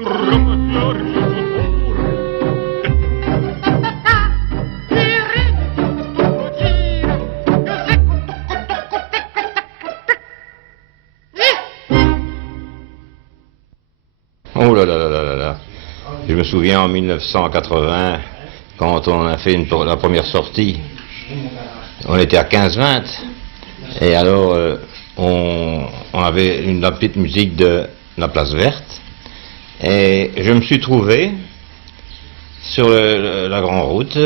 Oh là là là là là là. Je me souviens en 1980, quand on a fait la première sortie, on était à 15-20, et alors on avait la petite musique de la place verte, et je me suis trouvé sur la grande route,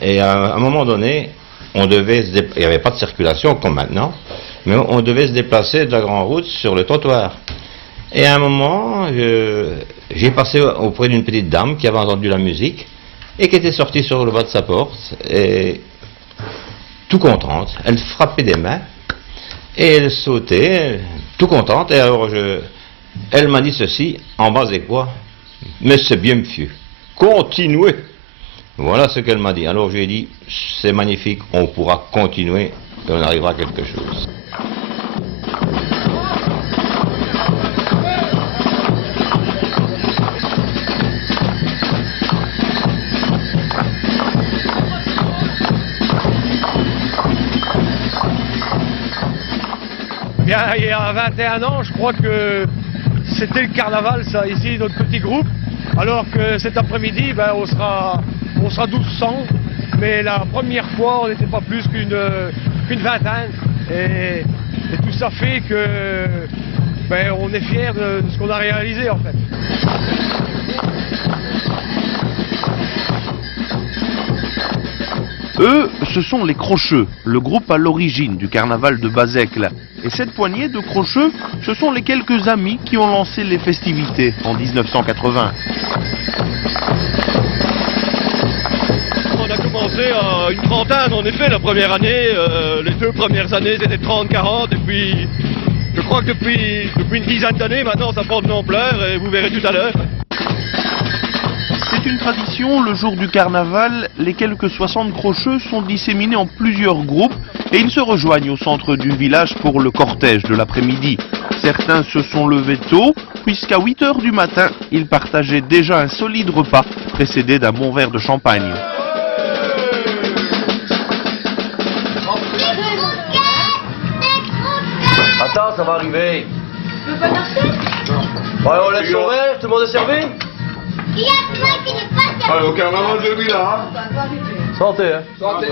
et à un moment donné, il n'y avait pas de circulation comme maintenant, mais on devait se déplacer de la grande route sur le trottoir. Et à un moment, j'ai passé auprès d'une petite dame qui avait entendu la musique et qui était sortie sur le bas de sa porte, et tout contente. Elle frappait des mains et elle sautait, tout contente. Et alors, elle m'a dit ceci: en bas c'est quoi? Mais c'est bien, monsieur. Continuez. Voilà ce qu'elle m'a dit. Alors j'ai dit: c'est magnifique, on pourra continuer et on arrivera à quelque chose. Bien, il y a 21 ans, je crois que c'était le carnaval, ça, ici, notre petit groupe. Alors que cet après-midi, ben, on sera 1200. Mais la première fois, on n'était pas plus qu'une vingtaine. Et tout ça fait que ben, on est fiers de ce qu'on a réalisé, en fait. Eux, ce sont les Crocheux, le groupe à l'origine du carnaval de Bazecle. Et cette poignée de Crocheux, ce sont les quelques amis qui ont lancé les festivités en 1980. On a commencé à une trentaine, en effet, la première année. Les 2 premières années, c'était 30-40. Et puis, je crois que depuis une dizaine d'années, maintenant, ça prend de l'ampleur et vous verrez tout à l'heure. C'est une tradition, le jour du carnaval, les quelques 60 Crocheux sont disséminés en plusieurs groupes et ils se rejoignent au centre du village pour le cortège de l'après-midi. Certains se sont levés tôt, puisqu'à 8 h du matin, ils partageaient déjà un solide repas, précédé d'un bon verre de champagne. Attends, ça va arriver. Tu veux pas danser? Ouais, on laisse son verre, tout le monde est servi? Il y a toi qui n'est pas servi. Au carnaval de Villa. Santé, hein. Santé.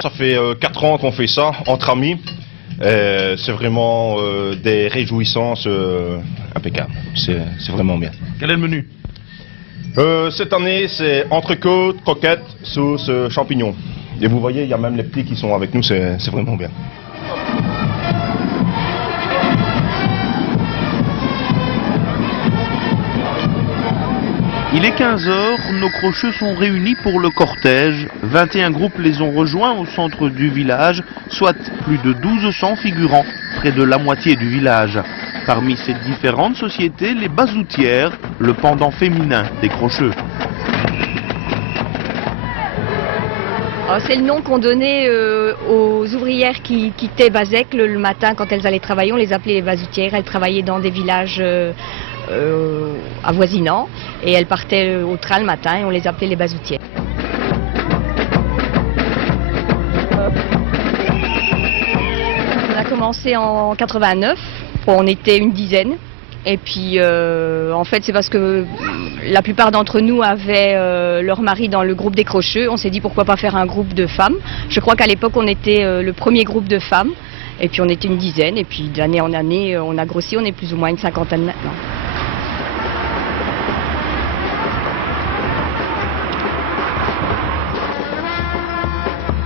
Ça fait 4 ans qu'on fait ça, entre amis. C'est vraiment des réjouissances impeccables. C'est vraiment bien. Quel est le menu? Cette année, c'est entrecôte, croquettes, sauce, champignons. Et vous voyez, il y a même les petits qui sont avec nous, c'est vraiment bien. Il est 15 h, nos Crocheux sont réunis pour le cortège. 21 groupes les ont rejoints au centre du village, soit plus de 1200 figurants, près de la moitié du village. Parmi ces différentes sociétés, les bazoutières, le pendant féminin des Crocheux. C'est le nom qu'on donnait aux ouvrières qui quittaient Bazecle le matin quand elles allaient travailler. On les appelait les bazoutières. Elles travaillaient dans des villages avoisinants et elles partaient au train le matin et on les appelait les bazoutières. On a commencé en 89, on était une dizaine. Et puis en fait c'est parce que la plupart d'entre nous avaient leur mari dans le groupe des Crocheux. On s'est dit pourquoi pas faire un groupe de femmes. Je crois qu'à l'époque on était le premier groupe de femmes. Et puis on était une dizaine. Et puis d'année en année on a grossi, on est plus ou moins une cinquantaine maintenant.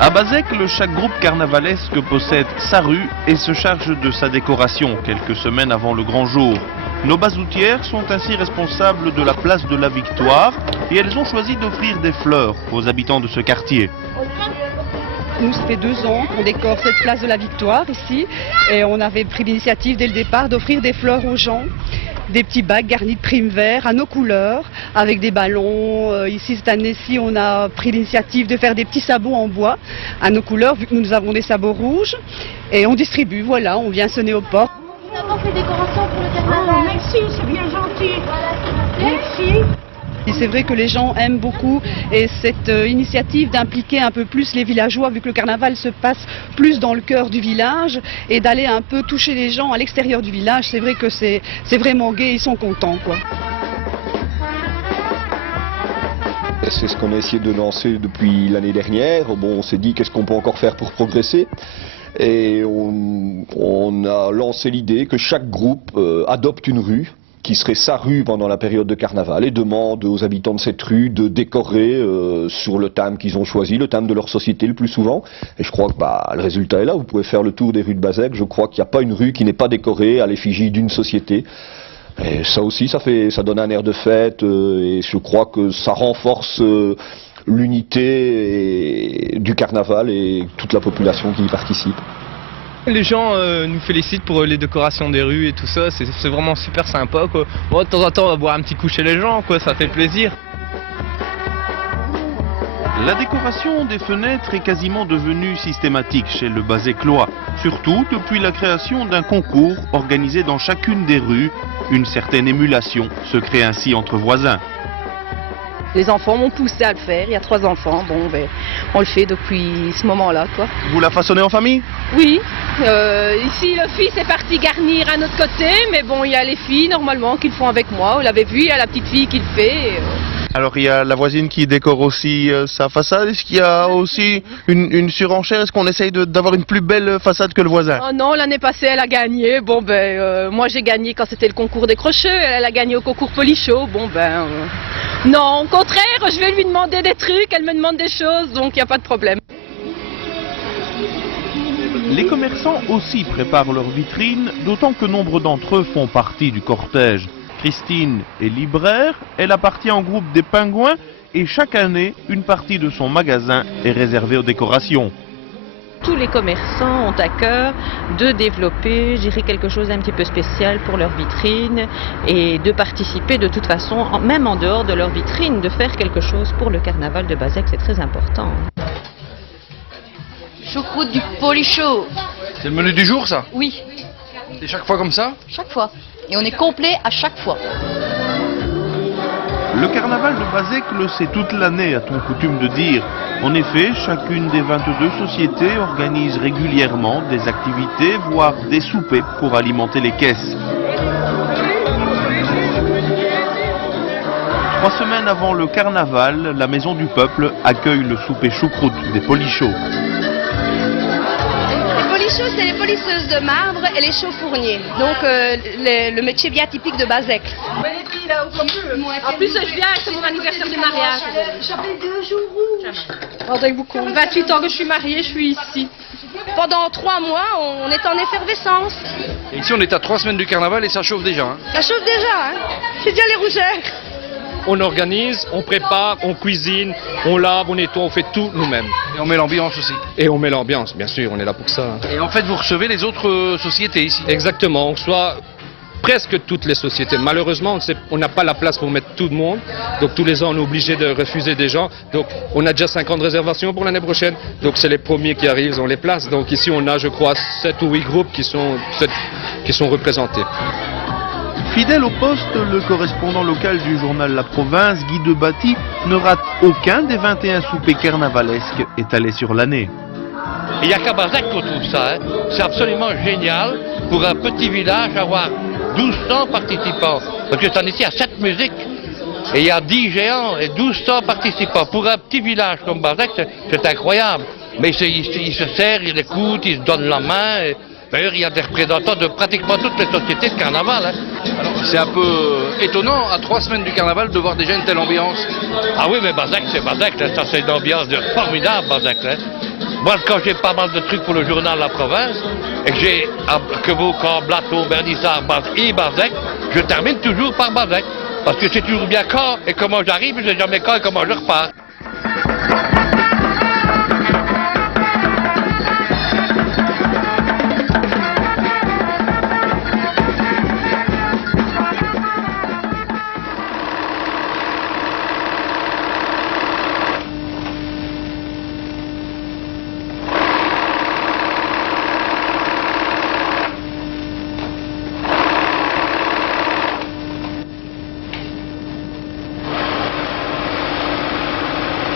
À Bazecle, chaque groupe carnavalesque possède sa rue et se charge de sa décoration quelques semaines avant le grand jour. Nos bazoutières sont ainsi responsables de la place de la Victoire et elles ont choisi d'offrir des fleurs aux habitants de ce quartier. Nous, ça fait 2 ans qu'on décore cette place de la Victoire ici et on avait pris l'initiative dès le départ d'offrir des fleurs aux gens. Des petits bacs garnis de primes verts à nos couleurs, avec des ballons. Ici, cette année-ci, on a pris l'initiative de faire des petits sabots en bois à nos couleurs, vu que nous avons des sabots rouges. Et on distribue, voilà, on vient sonner aux portes. Nous avons fait décoration pour le carnaval. Merci, c'est bien gentil. Merci. c'est vrai que les gens aiment beaucoup et cette initiative d'impliquer un peu plus les villageois, vu que le carnaval se passe plus dans le cœur du village, et d'aller un peu toucher les gens à l'extérieur du village, c'est vrai que c'est vraiment gai, ils sont contents, quoi. C'est ce qu'on a essayé de lancer depuis l'année dernière. Bon, on s'est dit qu'est-ce qu'on peut encore faire pour progresser. Et on a lancé l'idée que chaque groupe adopte une rue qui serait sa rue pendant la période de carnaval et demande aux habitants de cette rue de décorer sur le thème qu'ils ont choisi, le thème de leur société le plus souvent. Et je crois que le résultat est là. Vous pouvez faire le tour des rues de Bazec. Je crois qu'il n'y a pas une rue qui n'est pas décorée à l'effigie d'une société. Et ça aussi, ça donne un air de fête et je crois que ça renforce l'unité du carnaval et toute la population qui y participe. Les gens nous félicitent pour les décorations des rues et tout ça, c'est vraiment super sympa, quoi. Bon, de temps en temps on va boire un petit coup chez les gens, quoi, ça fait plaisir. La décoration des fenêtres est quasiment devenue systématique chez le Bazeclois, surtout depuis la création d'un concours organisé dans chacune des rues. Une certaine émulation se crée ainsi entre voisins. Les enfants m'ont poussé à le faire, il y a 3 enfants, bon ben on le fait depuis ce moment-là, quoi. Vous la façonnez en famille? Oui, ici le fils est parti garnir à notre côté, mais bon il y a les filles normalement qui le font avec moi, vous l'avez vu, il y a la petite fille qui le fait. Alors il y a la voisine qui décore aussi sa façade, est-ce qu'il y a aussi une surenchère, est-ce qu'on essaye d'avoir une plus belle façade que le voisin? Oh non, l'année passée elle a gagné, bon ben moi j'ai gagné quand c'était le concours des crochets, elle a gagné au concours Polichot, bon ben... Non, au contraire, je vais lui demander des trucs, elle me demande des choses, donc il n'y a pas de problème. Les commerçants aussi préparent leurs vitrines, d'autant que nombre d'entre eux font partie du cortège. Christine est libraire, elle appartient au groupe des Pingouins et chaque année, une partie de son magasin est réservée aux décorations. Tous les commerçants ont à cœur de développer, je dirais, quelque chose d'un petit peu spécial pour leur vitrine et de participer de toute façon, même en dehors de leur vitrine, de faire quelque chose pour le carnaval de Bazec, c'est très important. Choucroute du Polichot. C'est le menu du jour, ça? Oui. C'est chaque fois comme ça? Chaque fois. Et on est complet à chaque fois. Le carnaval de Bazec le sait toute l'année, a-t-on coutume de dire. En effet, chacune des 22 sociétés organise régulièrement des activités, voire des soupers pour alimenter les caisses. 3 semaines avant le carnaval, la Maison du Peuple accueille le souper choucroute des Polichots. Les Polichots, c'est les polisseuses de marbre et les chauffourniers. Donc le métier bien typique de Bazec. En plus je viens, c'est mon anniversaire de mariage. J'avais 2 jours rouges. Avec beaucoup. 28 ans que je suis mariée, je suis ici. Pendant 3 mois, on est en effervescence. Et ici on est à 3 semaines du carnaval et ça chauffe déjà. Hein. Ça chauffe déjà, hein. J'ai déjà les rougeurs. On organise, on prépare, on cuisine, on lave, on nettoie, on fait tout nous-mêmes. Et on met l'ambiance aussi. Et on met l'ambiance, bien sûr, on est là pour ça. Et en fait, vous recevez les autres sociétés ici? Exactement, on reçoit presque toutes les sociétés. Malheureusement, on n'a pas la place pour mettre tout le monde. Donc tous les ans, on est obligé de refuser des gens. Donc on a déjà 50 réservations pour l'année prochaine. Donc c'est les premiers qui arrivent, ils ont les places. Donc ici, on a, je crois, 7 ou 8 groupes qui sont représentés. Fidèle au poste, le correspondant local du journal La Province, Guy Debatty, ne rate aucun des 21 soupers carnavalesques étalés sur l'année. Il n'y a qu'à Bazec qu'on trouve ça. Hein. C'est absolument génial pour un petit village avoir 1200 participants. Parce que c'est ici, il y a 7 musiques. Et il y a 10 géants et 1200 participants. Pour un petit village comme Bazec, c'est incroyable. Mais ils se serrent, ils écoutent, ils se donnent la main. D'ailleurs, il y a des représentants de pratiquement toutes les sociétés de carnaval. Hein. Alors, c'est un peu étonnant, à 3 semaines du carnaval, de voir déjà une telle ambiance. Ah oui, mais Bazec, c'est Bazec. Hein. Ça, c'est une ambiance formidable, Bazec. Hein. Moi, quand j'ai pas mal de trucs pour le journal La Province, et que j'ai Quevaucamp, Blateau, Bernissard et Bazec, je termine toujours par Bazec. Parce que c'est toujours bien quand et comment j'arrive, je sais jamais quand et comment je repars.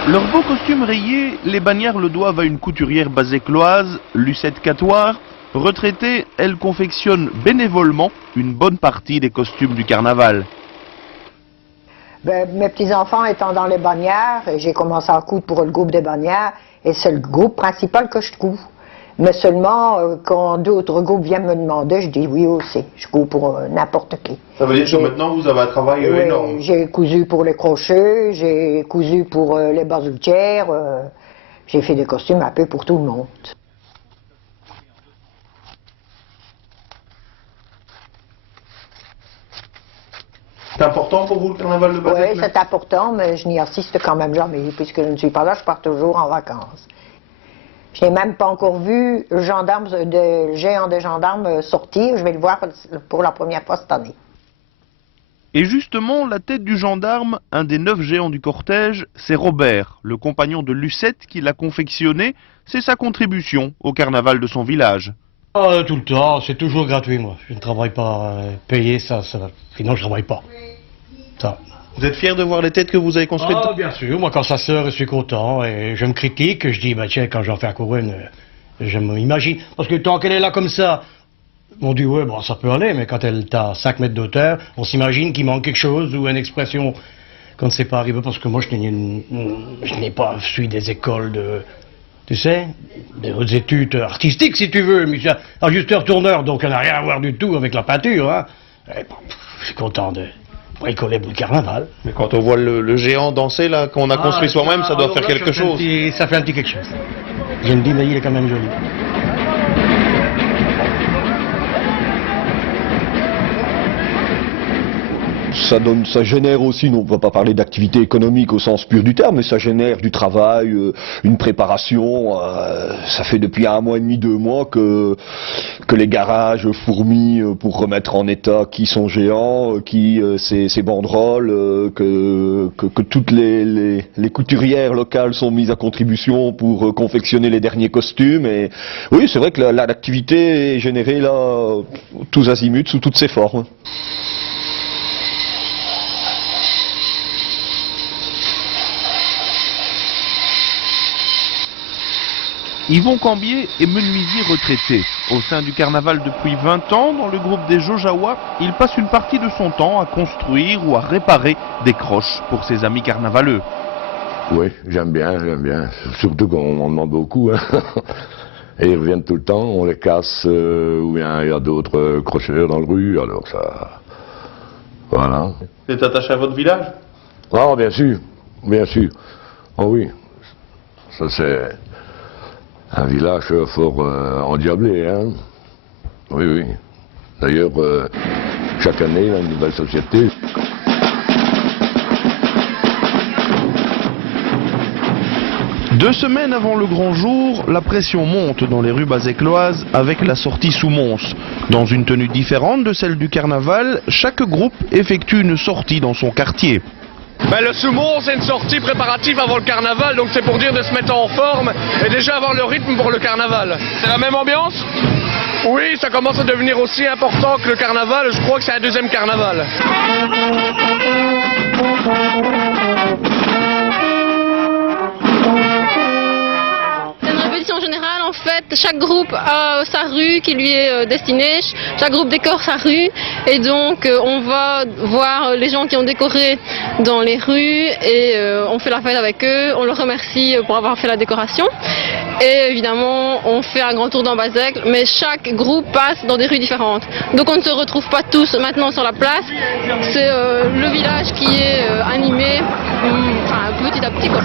Leurs beaux costumes rayés, les bagnards le doivent à une couturière basécloise, Lucette Catoire. Retraitée, elle confectionne bénévolement une bonne partie des costumes du carnaval. Mes petits-enfants étant dans les bannières, j'ai commencé à coudre pour le groupe des bannières, et c'est le groupe principal que je couds. Mais seulement, quand d'autres groupes viennent me demander, je dis oui aussi, je couds pour n'importe qui. Ça veut dire que maintenant vous avez un travail énorme. J'ai cousu pour les crochets, j'ai cousu pour les bazoutières, j'ai fait des costumes un peu pour tout le monde. C'est important pour vous le carnaval de Bazec? Oui, c'est important, mais je n'y assiste quand même jamais, puisque je ne suis pas là, je pars toujours en vacances. Je n'ai même pas encore vu le géant des gendarmes sortir, je vais le voir pour la première fois cette année. Et justement, la tête du gendarme, un des 9 géants du cortège, c'est Robert, le compagnon de Lucette qui l'a confectionné. C'est sa contribution au carnaval de son village. Tout le temps, c'est toujours gratuit, moi. Je ne travaille pas payé, sinon je ne travaille pas. Ça. Vous êtes fier de voir les têtes que vous avez construites? Bien sûr, moi quand ça sort, je suis content et je me critique, je dis, bah tiens, quand j'en fais encore une, je m'imagine. Parce que tant qu'elle est là comme ça, on dit, ouais, bon, ça peut aller, mais quand elle est à 5 mètres d'auteur, on s'imagine qu'il manque quelque chose ou une expression qu'on ne sait pas arriver, parce que moi, je n'ai pas suivi des écoles de, tu sais, des hautes études artistiques, si tu veux, mais c'est ajusteur-tourneur, donc ça n'a rien à voir du tout avec la peinture, hein. Et bon, je suis content de bricoler le carnaval. Mais quand on voit le géant danser, là, qu'on a construit soi-même, ça doit faire quelque chose. Ça fait un petit quelque chose. Je me dis, mais il est quand même joli. Ça génère aussi, on ne va pas parler d'activité économique au sens pur du terme, mais ça génère du travail, une préparation. Ça fait depuis 1 mois et demi, 2 mois que les garages fourmillent pour remettre en état qui sont géants, qui ces banderoles, que toutes les couturières locales sont mises à contribution pour confectionner les derniers costumes. Et oui, c'est vrai que l'activité est générée là, tous azimuts, sous toutes ses formes. Yvon Cambier est menuisier retraité. Au sein du carnaval depuis 20 ans, dans le groupe des Jojawa, il passe une partie de son temps à construire ou à réparer des croches pour ses amis carnavaleux. Oui, j'aime bien. Surtout qu'on m'en demande beaucoup. Hein. Et ils reviennent tout le temps, on les casse, ou bien il y a d'autres crocheurs dans le rue, alors ça... Voilà. Vous êtes attaché à votre village? Ah, bien sûr. Oh oui, ça c'est... Un village fort endiablé, hein. Oui. D'ailleurs, chaque année, il y a une nouvelle société. Deux semaines avant le grand jour, la pression monte dans les rues basécloises avec la sortie sous Mons. Dans une tenue différente de celle du carnaval, chaque groupe effectue une sortie dans son quartier. Le Soumont, c'est une sortie préparative avant le carnaval, donc c'est pour dire de se mettre en forme et déjà avoir le rythme pour le carnaval. C'est la même ambiance? Oui, ça commence à devenir aussi important que le carnaval, je crois que c'est un 2e carnaval. En général, en fait, chaque groupe a sa rue qui lui est destinée, chaque groupe décore sa rue et donc on va voir les gens qui ont décoré dans les rues et on fait la fête avec eux, on leur remercie pour avoir fait la décoration et évidemment on fait un grand tour dans Bazec, mais chaque groupe passe dans des rues différentes. Donc on ne se retrouve pas tous maintenant sur la place, c'est le village qui est animé petit à petit quoi.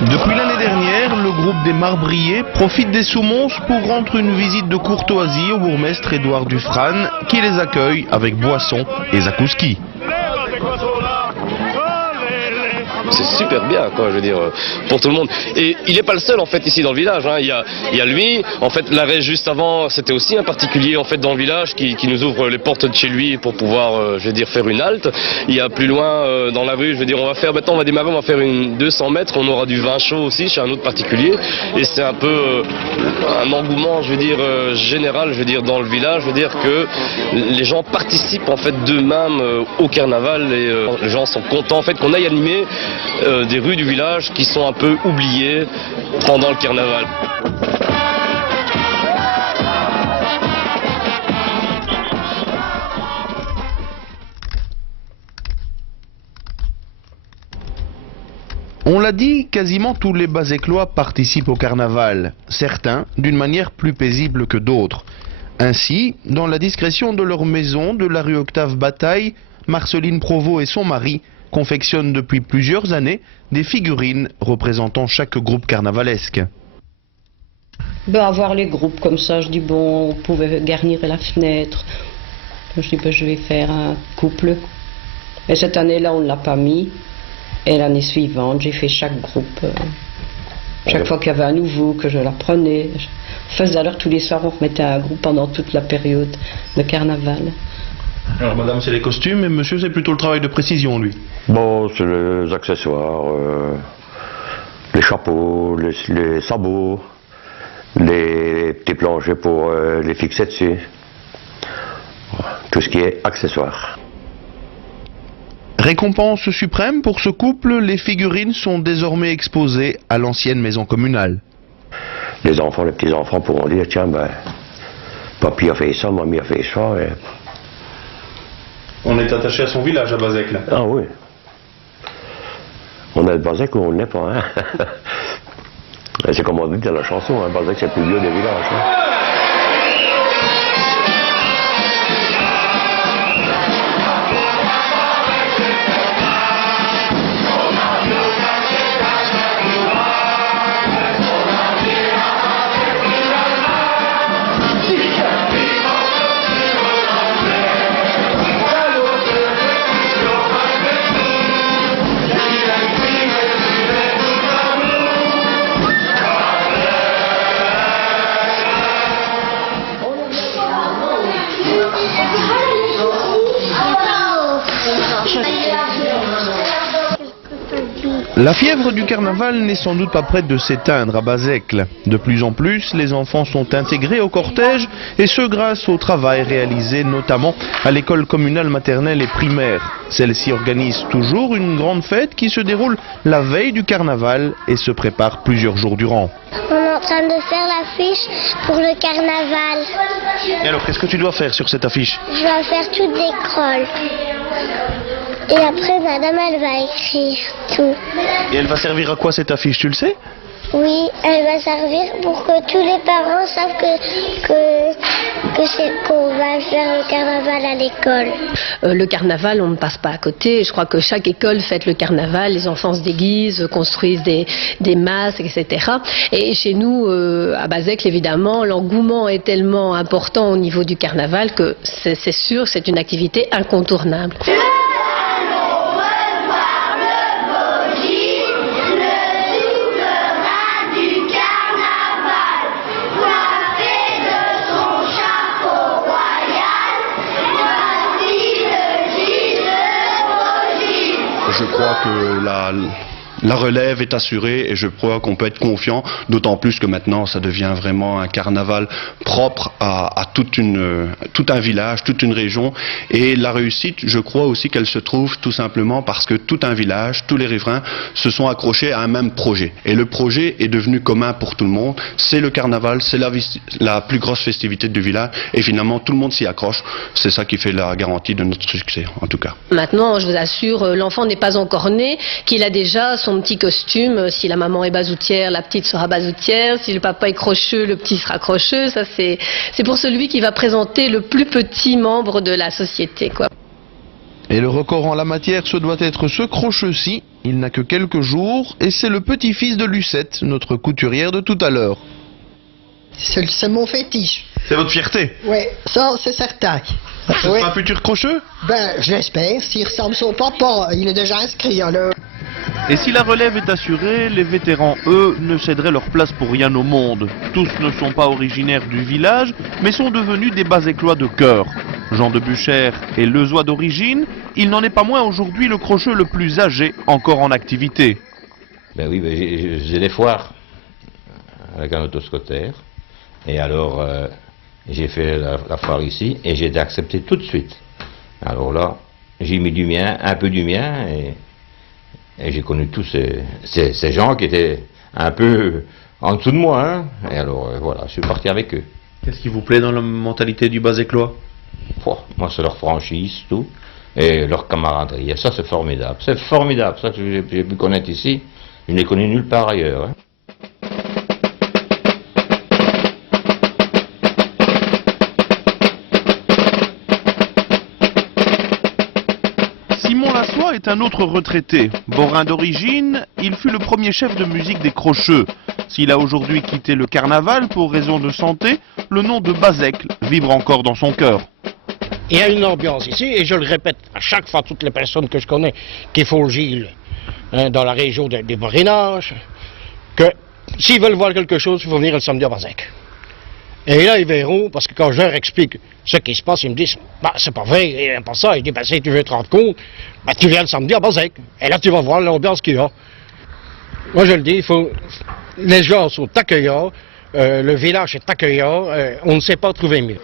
Depuis l'année dernière, le groupe des Marbriers profite des Soumons pour rendre une visite de courtoisie au bourgmestre Édouard Dufresne qui les accueille avec boissons et zakouski. c'est super bien, quoi, je veux dire, pour tout le monde. Et il n'est pas le seul, en fait, ici dans le village, hein. Il y a lui, en fait, l'arrêt juste avant, c'était aussi un particulier, en fait, dans le village, qui nous ouvre les portes de chez lui pour pouvoir, je veux dire, faire une halte. Il y a plus loin, dans la rue, je veux dire, maintenant, on va démarrer, on va faire une 200 mètres, on aura du vin chaud aussi, chez un autre particulier. Et c'est un peu un engouement, je veux dire, général, je veux dire, dans le village, je veux dire que les gens participent, en fait, d'eux-mêmes au carnaval, et les gens sont contents, en fait, qu'on aille animer des rues du village qui sont un peu oubliées pendant le carnaval. On l'a dit, quasiment tous les Bazéclois participent au carnaval, certains d'une manière plus paisible que d'autres. Ainsi, dans la discrétion de leur maison de la rue Octave Bataille, Marceline Provost et son mari confectionnent depuis plusieurs années des figurines représentant chaque groupe carnavalesque. Avoir les groupes comme ça, je dis bon, on pouvait garnir la fenêtre. Je dis je vais faire un couple. Et cette année-là, on ne l'a pas mis. Et l'année suivante, j'ai fait chaque groupe. Chaque fois qu'il y avait un nouveau, que je l'apprenais. Alors tous les soirs, on remettait un groupe pendant toute la période de carnaval. Alors madame, c'est les costumes, et monsieur, c'est plutôt le travail de précision, lui. Bon, c'est les accessoires, les chapeaux, les sabots, les petits planchers pour les fixer dessus. Tout ce qui est accessoires. Récompense suprême pour ce couple, les figurines sont désormais exposées à l'ancienne maison communale. Les enfants, les petits-enfants pourront dire, tiens, papy a fait ça, mamie a fait ça. Et... On est attaché à son village à Bazec, là. Ah oui. On est de Bazec ou on n'est pas, hein. C'est comme on dit dans la chanson, hein, Bazec c'est le plus vieux des villages. Hein. La fièvre du carnaval n'est sans doute pas prête de s'éteindre à Bazècle. De plus en plus, les enfants sont intégrés au cortège, et ce grâce au travail réalisé notamment à l'école communale maternelle et primaire. Celle-ci organise toujours une grande fête qui se déroule la veille du carnaval et se prépare plusieurs jours durant. On est en train de faire l'affiche pour le carnaval. Et alors, qu'est-ce que tu dois faire sur cette affiche? Je dois faire toutes des crolles. Et après, madame, elle va écrire tout. Et elle va servir à quoi cette affiche, tu le sais? Oui, elle va servir pour que tous les parents savent qu'on va faire le carnaval à l'école. Le carnaval, on ne passe pas à côté. Je crois que chaque école fête le carnaval. Les enfants se déguisent, construisent des masques, etc. Et chez nous, à Bazècle, évidemment, l'engouement est tellement important au niveau du carnaval que c'est sûr, c'est une activité incontournable. Je crois que la relève est assurée et je crois qu'on peut être confiant, d'autant plus que maintenant ça devient vraiment un carnaval propre à tout un village, toute une région. Et la réussite, je crois aussi qu'elle se trouve tout simplement parce que tout un village, tous les riverains se sont accrochés à un même projet. Et le projet est devenu commun pour tout le monde. C'est le carnaval, c'est la plus grosse festivité du village et finalement tout le monde s'y accroche. C'est ça qui fait la garantie de notre succès en tout cas. Maintenant, je vous assure, l'enfant n'est pas encore né, qu'il a déjà son petit costume. Si la maman est bazoutière, la petite sera bazoutière. Si le papa est crocheux, le petit sera crocheux. Ça, c'est pour celui qui va présenter le plus petit membre de la société, quoi. Et le record en la matière, ce doit être ce crocheux-ci. Il n'a que quelques jours et c'est le petit-fils de Lucette, notre couturière de tout à l'heure. C'est mon fétiche. C'est votre fierté? Oui, ça c'est certain. C'est oui. Un futur crocheux? Ben, je l'espère. S'il ressemble à son papa, il est déjà inscrit alors. Et si la relève est assurée, les vétérans, eux, ne céderaient leur place pour rien au monde. Tous ne sont pas originaires du village, mais sont devenus des Bazéclois de cœur. Jean de Buchère est leusois d'origine, il n'en est pas moins aujourd'hui le crocheux le plus âgé encore en activité. Ben oui, ben j'ai des foires avec un autoscoter, et alors j'ai fait la foire ici, et j'ai été accepté tout de suite. Alors là, j'ai mis du mien, un peu du mien, et j'ai connu tous ces gens qui étaient un peu en dessous de moi, hein. Et alors voilà, je suis parti avec eux. Qu'est-ce qui vous plaît dans la mentalité du Bazéclois? Moi, c'est leur franchise, tout, et leur camaraderie. Et ça, c'est formidable. C'est formidable, ça que j'ai pu connaître ici. Je ne l'ai connu nulle part ailleurs. Hein. Simon Lassois est un autre retraité. Borin d'origine, il fut le premier chef de musique des Crocheux. S'il a aujourd'hui quitté le carnaval pour raison de santé, le nom de Bazècle vibre encore dans son cœur. Il y a une ambiance ici, et je le répète à chaque fois, toutes les personnes que je connais qui font le Gilles, hein, dans la région des Borinages, que s'ils veulent voir quelque chose, il faut venir le samedi à Bazècle. Et là, ils verront, parce que quand je leur explique ce qui se passe, ils me disent, bah, c'est pas vrai, et pas ça. Ils disent, bah, si tu veux te rendre compte, bah, tu viens le samedi à Bazècle. Et là, tu vas voir l'ambiance qu'il y a. Moi, je le dis, les gens sont accueillants, le village est accueillant, on ne sait pas trouver mieux.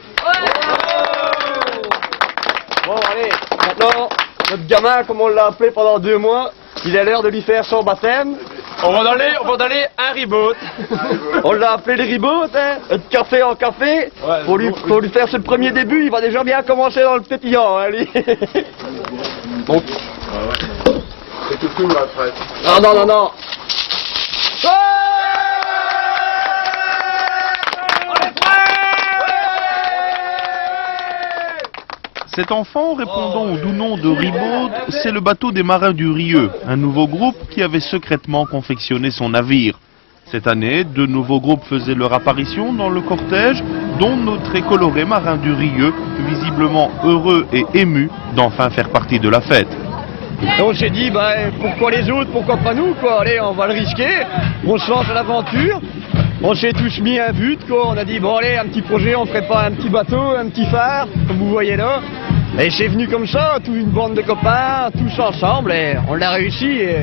Bon, allez, maintenant, notre gamin, comme on l'a appelé pendant 2 mois, il est l'heure de lui faire son baptême. On va donner un ribote. On l'a appelé le ribote, hein, de café en café. Ouais, pour lui faire ce premier début, il va déjà bien commencer dans le pétillant, hein, lui. Bon. C'est tout cool après. Non. Cet enfant, répondant au doux nom de Ribaud, c'est le bateau des marins du Rieu, un nouveau groupe qui avait secrètement confectionné son navire. Cette année, 2 nouveaux groupes faisaient leur apparition dans le cortège, dont nos très colorés marins du Rieu, visiblement heureux et émus d'enfin faire partie de la fête. Et on s'est dit, bah, pourquoi les autres, pourquoi pas nous, quoi. Allez, on va le risquer, on se lance à l'aventure. On s'est tous mis un but, quoi. On a dit, bon allez, un petit projet, on ferait pas un petit bateau, un petit phare, comme vous voyez là. Et c'est venu comme ça, toute une bande de copains, tous ensemble, et on l'a réussi. Et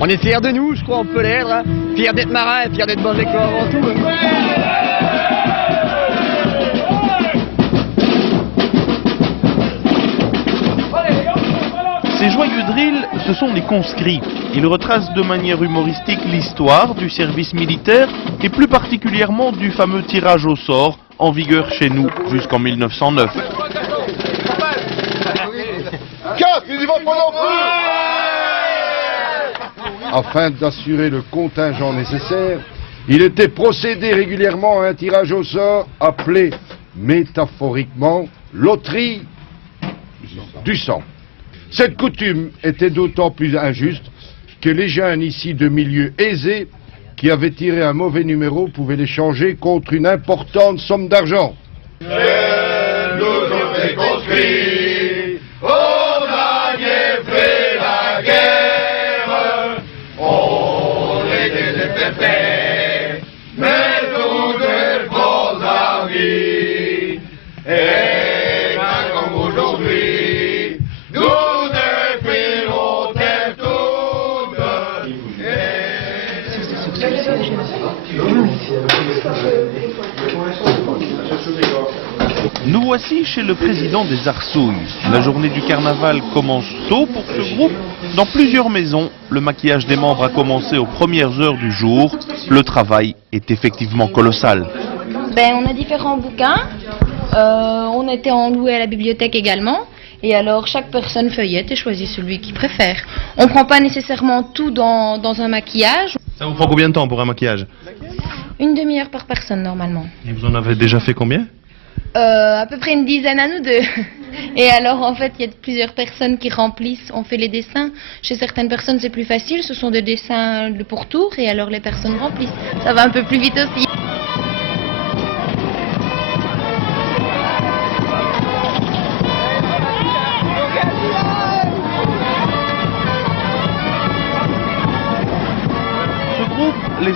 on est fiers de nous, je crois, on peut l'être. Hein. Fiers d'être marins, fiers d'être Bazéclois avant tout. Ces joyeux drills, ce sont des conscrits. Ils retracent de manière humoristique l'histoire du service militaire et plus particulièrement du fameux tirage au sort en vigueur chez nous jusqu'en 1909. Afin d'assurer le contingent nécessaire, il était procédé régulièrement à un tirage au sort appelé métaphoriquement loterie du sang. Cette coutume était d'autant plus injuste que les jeunes ici de milieux aisés qui avaient tiré un mauvais numéro pouvaient l'échanger contre une importante somme d'argent. Nous voici chez le président des Arsouilles. La journée du carnaval commence tôt pour ce groupe. Dans plusieurs maisons, le maquillage des membres a commencé aux premières heures du jour. Le travail est effectivement colossal. On a différents bouquins. On était en loué à la bibliothèque également. Et alors chaque personne feuillette et choisit celui qu'il préfère. On ne prend pas nécessairement tout dans un maquillage. Ça vous prend combien de temps pour un maquillage? 1 demi-heure par personne normalement. Et vous en avez déjà fait combien? À peu près 10 à nous 2. Et alors en fait il y a plusieurs personnes qui remplissent, on fait les dessins. Chez certaines personnes c'est plus facile, ce sont des dessins de pourtour et alors les personnes remplissent. Ça va un peu plus vite aussi.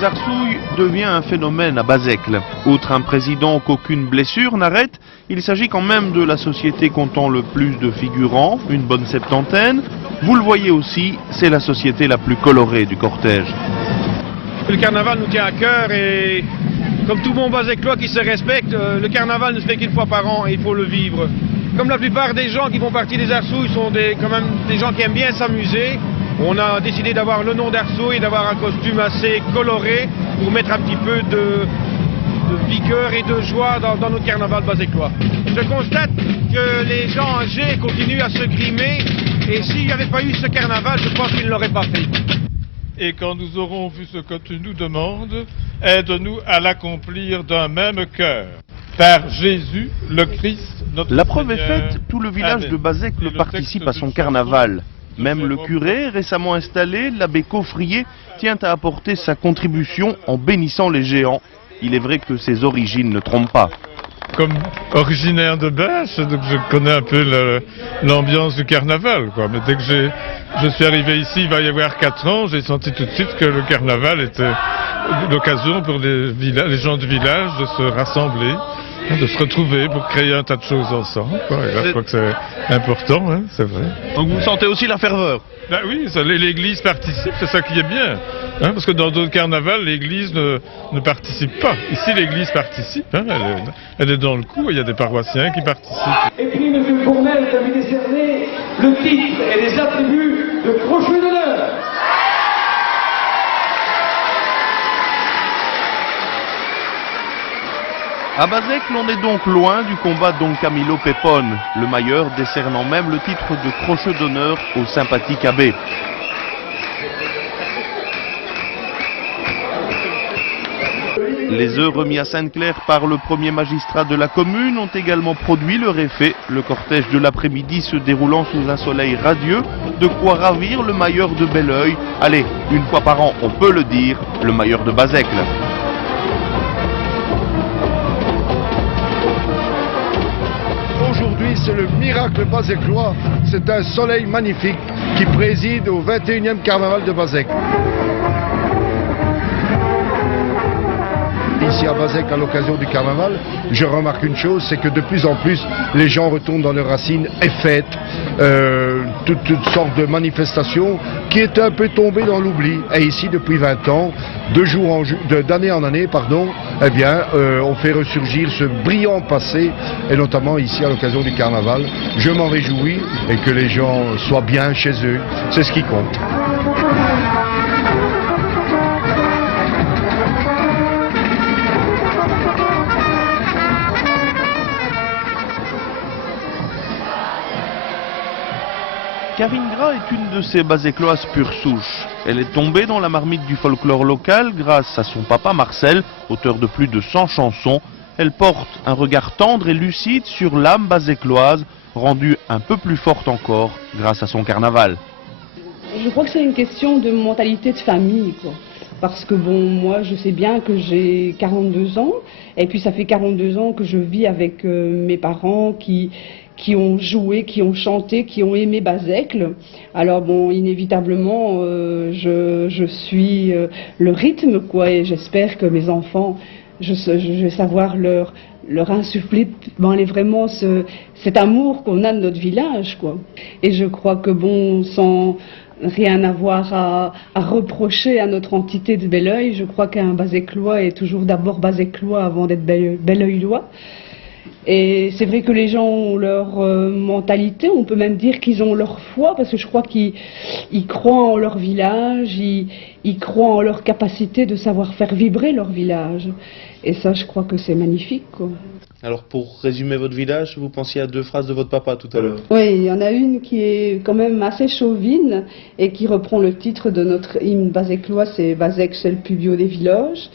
arsouilles devient un phénomène à Bazecle. Outre un président qu'aucune blessure n'arrête, il s'agit quand même de la société comptant le plus de figurants, une bonne septantaine. Vous le voyez aussi, c'est la société la plus colorée du cortège. Le carnaval nous tient à cœur et comme tout bon Bazeclois qui se respecte, le carnaval ne se fait qu'une fois par an et il faut le vivre. Comme la plupart des gens qui font partie des Arsouilles sont quand même des gens qui aiment bien s'amuser, on a décidé d'avoir le nom d'Arsouille et d'avoir un costume assez coloré pour mettre un petit peu de vigueur et de joie dans notre carnaval bazeclois. Je constate que les gens âgés continuent à se grimer et s'il n'y avait pas eu ce carnaval, je crois qu'ils ne l'auraient pas fait. Et quand nous aurons vu ce que tu nous demandes, aide-nous à l'accomplir d'un même cœur. Par Jésus, le Christ, notre La preuve est Seigneur. faite, tout le village Amen. de Bazecle Et le participe à texte son d'une carnaval. Même le curé, récemment installé, l'abbé Coffrier, tient à apporter sa contribution en bénissant les géants. Il est vrai que ses origines ne trompent pas. Comme originaire de Bâche, donc je connais un peu l'ambiance du carnaval, quoi. Mais dès que je suis arrivé ici, il va y avoir 4 ans, j'ai senti tout de suite que le carnaval était l'occasion pour les gens du village de se rassembler, de se retrouver pour créer un tas de choses ensemble, quoi. Et là, je crois que c'est important, hein, c'est vrai. Donc vous sentez aussi la ferveur? Ben oui, l'église participe, c'est ça qui est bien. Hein, parce que dans d'autres carnavals, l'église ne participe pas. Ici, l'église participe, hein, elle est dans le coup, il y a des paroissiens qui participent. Et puis, M. Fournel t'a vu décerner le titre et les attributs de crochet d'honneur. À Bazecle, on est donc loin du combat Don Camilo Pepone, le mailleur décernant même le titre de crochet d'honneur au sympathique abbé. Les œufs remis à Sainte-Claire par le premier magistrat de la commune ont également produit leur effet. Le cortège de l'après-midi se déroulant sous un soleil radieux, de quoi ravir le mailleur de Belleuil. Allez, une fois par an, on peut le dire, le mailleur de Bazecle. Aujourd'hui, c'est le miracle bazeclois. C'est un soleil magnifique qui préside au 21e carnaval de Bazecle. Ici à Bazecle, à l'occasion du carnaval, je remarque une chose, c'est que de plus en plus, les gens retournent dans leurs racines et fêtent toutes sortes de manifestations qui étaient un peu tombées dans l'oubli. Et ici, depuis 20 ans, d'année en année, eh bien, on fait ressurgir ce brillant passé, et notamment ici à l'occasion du carnaval. Je m'en réjouis et que les gens soient bien chez eux, c'est ce qui compte. Karine Gras est une de ces Bazecloises pure souche. Elle est tombée dans la marmite du folklore local grâce à son papa Marcel, auteur de plus de 100 chansons. Elle porte un regard tendre et lucide sur l'âme bazecloise, rendue un peu plus forte encore grâce à son carnaval. Je crois que c'est une question de mentalité de famille, quoi. Parce que bon, moi je sais bien que j'ai 42 ans, et puis ça fait 42 ans que je vis avec mes parents qui ont joué, qui ont chanté, qui ont aimé Bazecle. Alors bon, inévitablement, je suis le rythme, quoi, et j'espère que mes enfants, je vais savoir leur insuffler vraiment cet amour qu'on a de notre village, quoi. Et je crois que bon, sans rien avoir à reprocher à notre entité de Belleuil, je crois qu'un Bazeclois est toujours d'abord Bazeclois avant d'être Belleuillois. Et c'est vrai que les gens ont leur mentalité, on peut même dire qu'ils ont leur foi, parce que je crois qu'ils croient en leur village, ils croient en leur capacité de savoir faire vibrer leur village. Et ça, je crois que c'est magnifique, quoi. Alors pour résumer votre village, vous pensiez à 2 phrases de votre papa tout à l'heure. Oui, il y en a une qui est quand même assez chauvine et qui reprend le titre de notre hymne bazeclois, c'est Bazecle, c'est le plus beau des villages.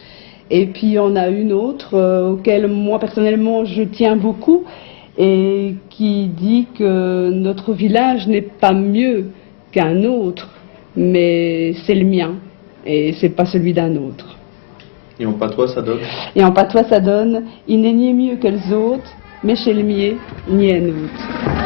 Et puis il y en a une autre auquel moi personnellement je tiens beaucoup et qui dit que notre village n'est pas mieux qu'un autre, mais c'est le mien et c'est pas celui d'un autre. Et en patois, ça donne? Et en patois, ça donne « Il n'est ni mieux que les autres, mais chez le mien, ni un autre ».